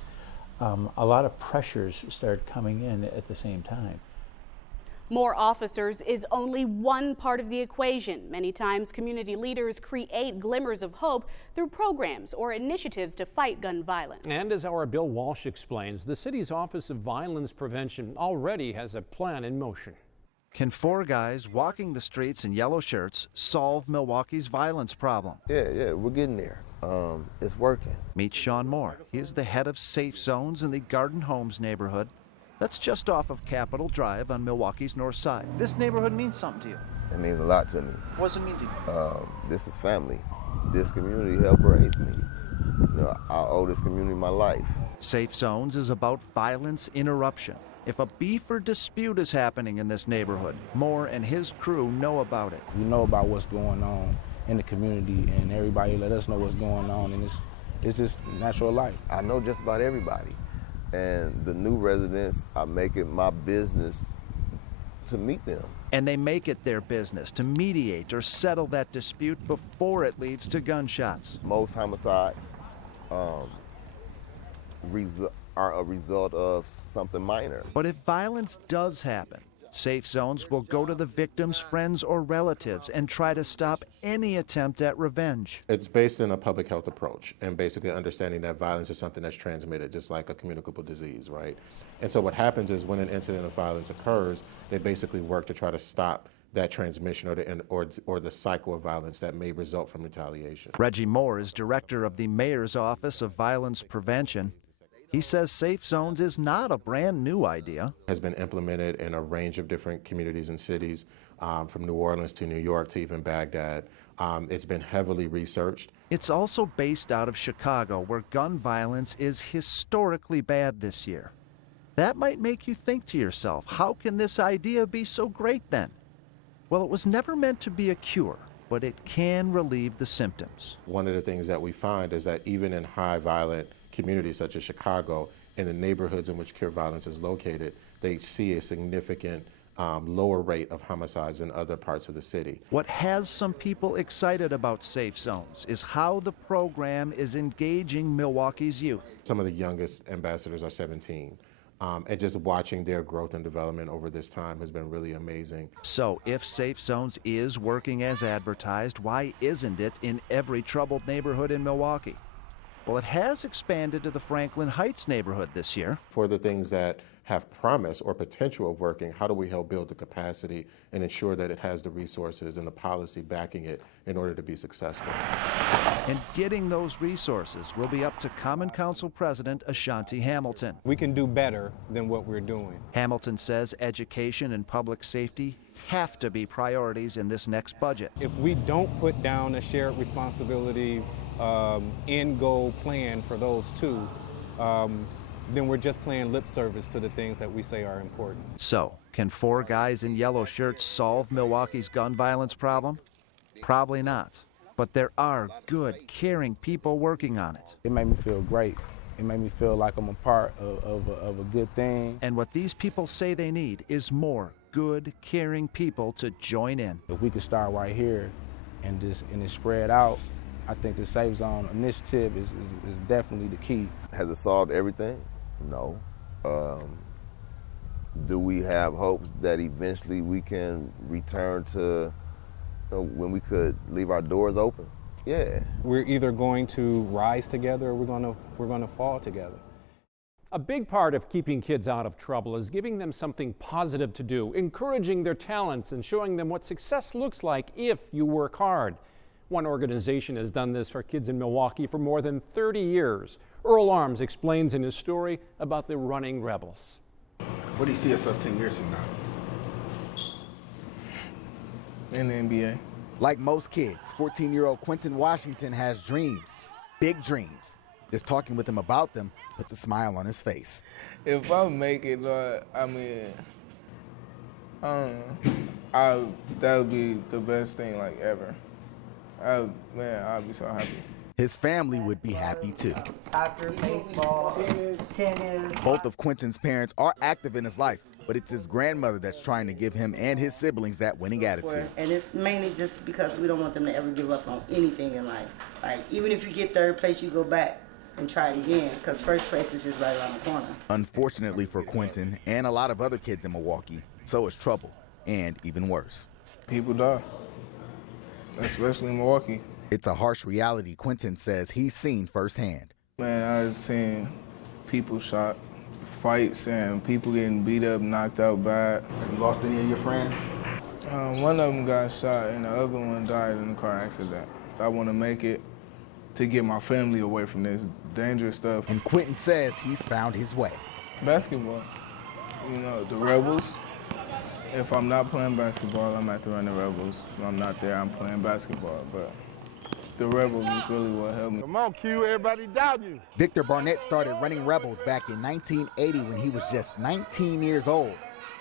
A lot of pressures start coming in at the same time. More officers is only one part of the equation. Many times, community leaders create glimmers of hope through programs or initiatives to fight gun violence. And as our Bill Walsh explains, the city's Office of Violence Prevention already has a plan in motion. Can four guys walking the streets in yellow shirts solve Milwaukee's violence problem? Yeah, we're getting there. It's working. Meet Sean Moore. He is the head of Safe Zones in the Garden Homes neighborhood. That's just off of Capitol Drive on Milwaukee's north side. This neighborhood means something to you? It means a lot to me. What does it mean to you? This is family. This community helped raise me. You know, I owe this community my life. Safe Zones is about violence interruption. If a beef or dispute is happening in this neighborhood, Moore and his crew know about it. We know about what's going on in the community, and everybody let us know what's going on, and it's just natural life. I know just about everybody. And the new residents, I make it my business to meet them. And they make it their business to mediate or settle that dispute before it leads to gunshots. Most homicides are a result of something minor. But if violence does happen, Safe Zones will go to the victim's friends or relatives and try to stop any attempt at revenge. It's based in a public health approach and basically understanding that violence is something that's transmitted, just like a communicable disease, right? And so what happens is when an incident of violence occurs, they basically work to try to stop that transmission or the cycle of violence that may result from retaliation. Reggie Moore is director of the Mayor's Office of Violence Prevention. He says Safe Zones is not a brand new idea. It has been implemented in a range of different communities and cities, from New Orleans to New York to even Baghdad. It's been heavily researched. It's also based out of Chicago, where gun violence is historically bad this year. That might make you think to yourself, how can this idea be so great then? Well, it was never meant to be a cure, but it can relieve the symptoms. One of the things that we find is that even in high violent communities such as Chicago, in the neighborhoods in which cure violence is located, they see a significant lower rate of homicides in other parts of the city. What has some people excited about Safe Zones is how the program is engaging Milwaukee's youth. Some of the youngest ambassadors are 17. And just watching their growth and development over this time has been really amazing. So if Safe Zones is working as advertised, why isn't it in every troubled neighborhood in Milwaukee? Well, it has expanded to the Franklin Heights neighborhood this year. For the things that have promise or potential of working, how do we help build the capacity and ensure that it has the resources and the policy backing it in order to be successful? And getting those resources will be up to Common Council President Ashanti Hamilton. We can do better than what we're doing. Hamilton says education and public safety have to be priorities in this next budget. If we don't put down a shared responsibility end goal plan for those two, then we're just playing lip service to the things that we say are important. So, can 4 guys in yellow shirts solve Milwaukee's gun violence problem? Probably not. But there are good, caring people working on it. It made me feel great. It made me feel like I'm a part of a good thing. And what these people say they need is more good, caring people to join in. If we could start right here and it spread out, I think the Safe Zone initiative is definitely the key. Has it solved everything? No. Do we have hopes that eventually we can return to when we could leave our doors open? Yeah. We're either going to rise together or we're going to fall together. A big part of keeping kids out of trouble is giving them something positive to do, encouraging their talents and showing them what success looks like if you work hard. One organization has done this for kids in Milwaukee for more than 30 years. Earl Arms explains in his story about the Running Rebels. What do you see yourself 10 years from now? In the NBA. Like most kids, 14-year-old Quentin Washington has dreams, big dreams. Just talking with him about them puts a smile on his face. If I make it, that would be the best thing ever. I'd be so happy. His family would be happy too. Soccer, baseball, tennis. Both of Quentin's parents are active in his life, but it's his grandmother that's trying to give him and his siblings that winning attitude. And it's mainly just because we don't want them to ever give up on anything in life. Like, even if you get third place, you go back and try it again, because first place is just right around the corner. Unfortunately for Quentin and a lot of other kids in Milwaukee, so is trouble, and even worse. People die, especially in Milwaukee. It's a harsh reality Quentin says he's seen firsthand. Man, I've seen people shot, fights, and people getting beat up, knocked out bad. Have you lost any of your friends? One of them got shot and the other one died in a car accident. I want to make it to get my family away from this dangerous stuff. And Quentin says he's found his way. Basketball, the Rebels. If I'm not playing basketball, I'm at the Running Rebels. If I'm not there, I'm playing basketball. But the Rebels is really what helped me. Come on, Q, everybody down you. Victor Barnett started Running Rebels back in 1980 when he was just 19 years old.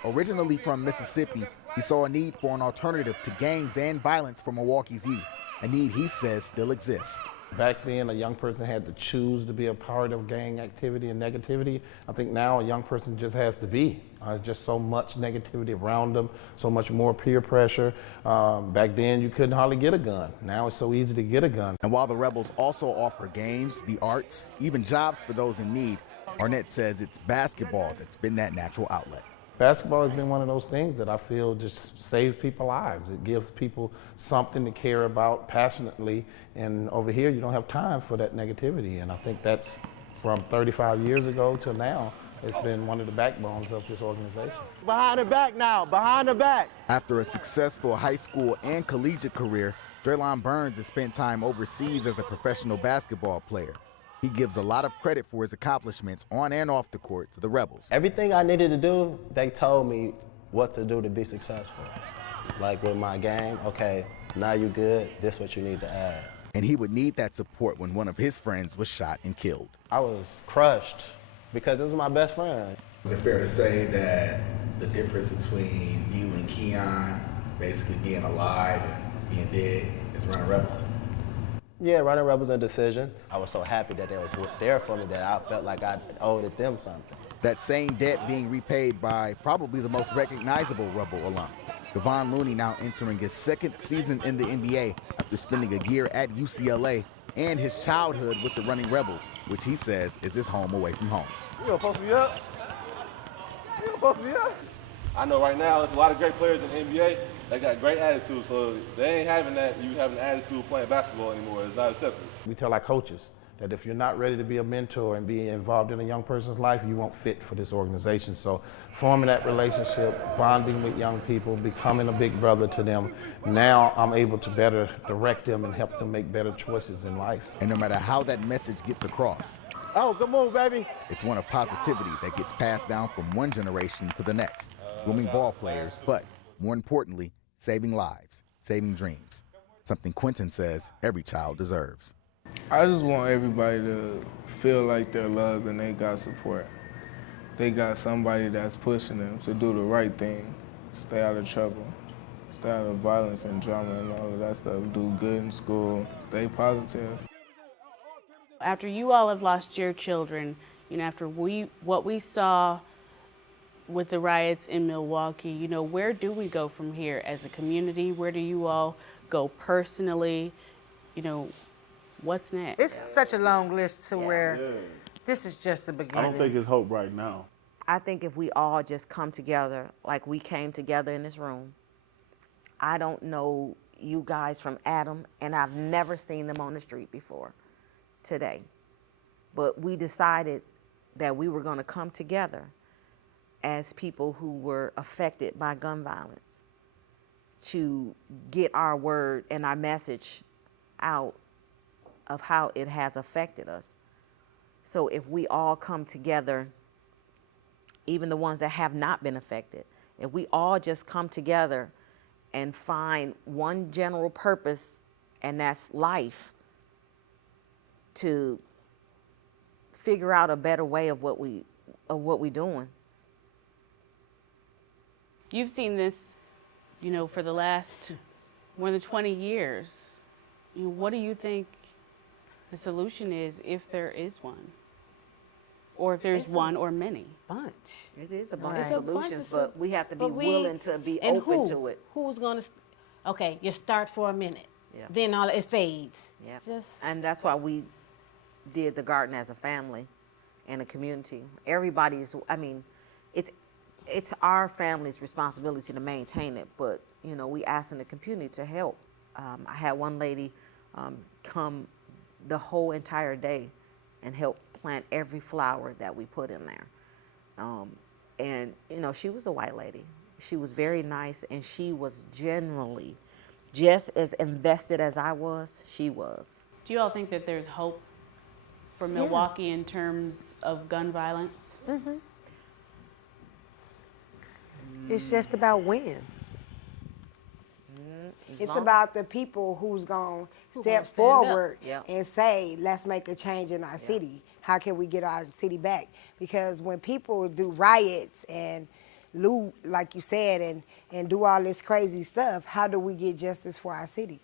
Originally from Mississippi, he saw a need for an alternative to gangs and violence for Milwaukee's youth, a need he says still exists. Back then, a young person had to choose to be a part of gang activity and negativity. I think now a young person just has to be. There's just so much negativity around them, so much more peer pressure. Back then, you couldn't hardly get a gun. Now it's so easy to get a gun. And while the Rebels also offer games, the arts, even jobs for those in need, Arnett says it's basketball that's been that natural outlet. Basketball has been one of those things that I feel just saves people's lives. It gives people something to care about passionately, and over here you don't have time for that negativity, and I think that's from 35 years ago till now, it's been one of the backbones of this organization. Behind the back now, behind the back. After a successful high school and collegiate career, Draylon Burns has spent time overseas as a professional basketball player. He gives a lot of credit for his accomplishments on and off the court to the Rebels. Everything I needed to do, they told me what to do to be successful. Like with my game, okay, now you're good, this is what you need to add. And he would need that support when one of his friends was shot and killed. I was crushed because it was my best friend. Is it fair to say that the difference between you and Keon basically being alive and being dead is Running Rebels? Yeah, Running Rebels and decisions. I was so happy that they were there for me that I felt like I owed them something. That same debt being repaid by probably the most recognizable Rebel alum. Devon Looney now entering his second season in the NBA after spending a year at UCLA and his childhood with the Running Rebels, which he says is his home away from home. You don't supposed to be up. You don't supposed to be up. I know right now there's a lot of great players in the NBA. They got great attitude, so they ain't having that, you having an attitude playing basketball anymore. It's not acceptable. We tell our coaches that if you're not ready to be a mentor and be involved in a young person's life, you won't fit for this organization. So forming that relationship, bonding with young people, becoming a big brother to them, now I'm able to better direct them and help them make better choices in life. And no matter how that message gets across, oh, good move, baby. It's one of positivity that gets passed down from one generation to the next. Grooming ball players, but more importantly, saving lives, saving dreams. Something Quentin says every child deserves. I just want everybody to feel like they're loved and they got support. They got somebody that's pushing them to do the right thing, stay out of trouble, stay out of violence and drama and all of that stuff, do good in school, stay positive. After you all have lost your children, you know, after what we saw with the riots in Milwaukee, you know, where do we go from here as a community? Where do you all go personally? You know, what's next? It's such a long list to where this is just the beginning. I don't think it's hope right now. I think if we all just come together like we came together in this room. I don't know you guys from Adam, and I've never seen them on the street before today. But we decided that we were going to come together as people who were affected by gun violence to get our word and our message out of how it has affected us. So if we all come together, even the ones that have not been affected, if we all just come together and find one general purpose, and that's life, to figure out a better way of what we doing. You've seen this, you know, for the last more than 20 years. You know, what do you think the solution is, if there is one? Or if there's one or many? Bunch. It is a bunch It's of a bunch solutions, of but we have to be willing to be open to it. Who's going to, okay, you start for a minute, Yeah. then all it fades. Yeah. And that's why we did the garden as a family and a community. Everybody's, I mean, it's our family's responsibility to maintain it, but, you know, we asking the community to help. I had one lady come the whole entire day and help plant every flower that we put in there. And, you know, she was a white lady. She was very nice, and she was generally just as invested as I was, she was. Do you all think that there's hope for Milwaukee in terms of gun violence? Mm-hmm. It's just about when. It's about the people who's going to step stand forward up. and say, let's make a change in our city. How can we get our city back? Because when people do riots and loot, like you said, and do all this crazy stuff, how do we get justice for our city?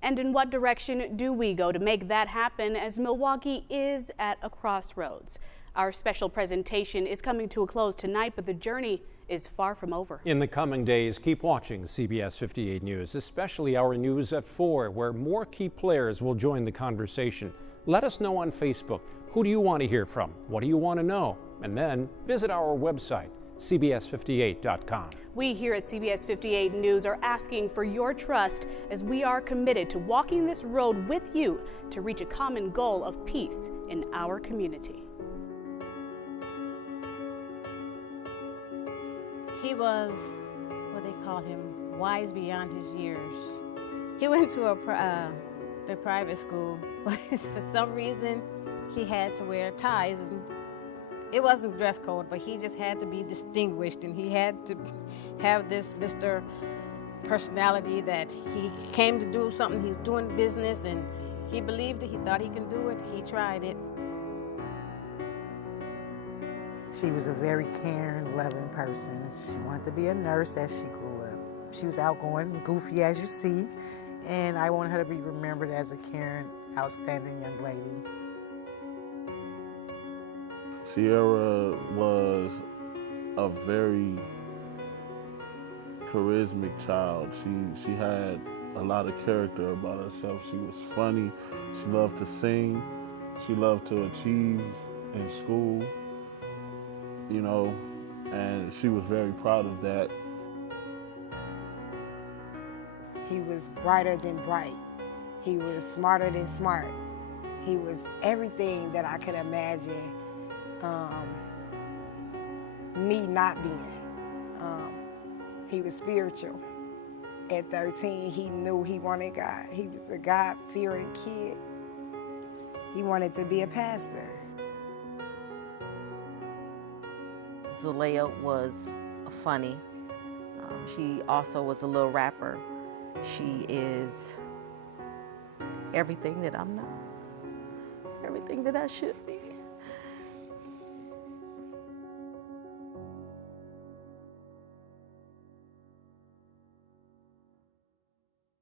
And in what direction do we go to make that happen, as Milwaukee is at a crossroads? Our special presentation is coming to a close tonight, but the journey is far from over. In the coming days, keep watching CBS 58 News, especially our news at 4, where more key players will join the conversation. Let us know on Facebook. Who do you want to hear from? What do you want to know? And then visit our website, cbs58.com. We here at CBS 58 News are asking for your trust, as we are committed to walking this road with you to reach a common goal of peace in our community. He was, what they call him, wise beyond his years. He went to the private school, but for some reason he had to wear ties. And it wasn't dress code, but he just had to be distinguished, and he had to have this Mr. personality that he came to do something. He's doing business, and he believed it. He thought he can do it. He tried it. She was a very caring, loving person. She wanted to be a nurse as she grew up. She was outgoing, goofy as you see, and I wanted her to be remembered as a caring, outstanding young lady. Sierra was a very charismatic child. She had a lot of character about herself. She was funny. She loved to sing. She loved to achieve in school, you know, and she was very proud of that. He was brighter than bright. He was smarter than smart. He was everything that I could imagine me not being. He was spiritual. At 13, he knew he wanted God. He was a God-fearing kid. He wanted to be a pastor. Zalea was funny. She also was a little rapper. She is everything that I'm not, everything that I should be.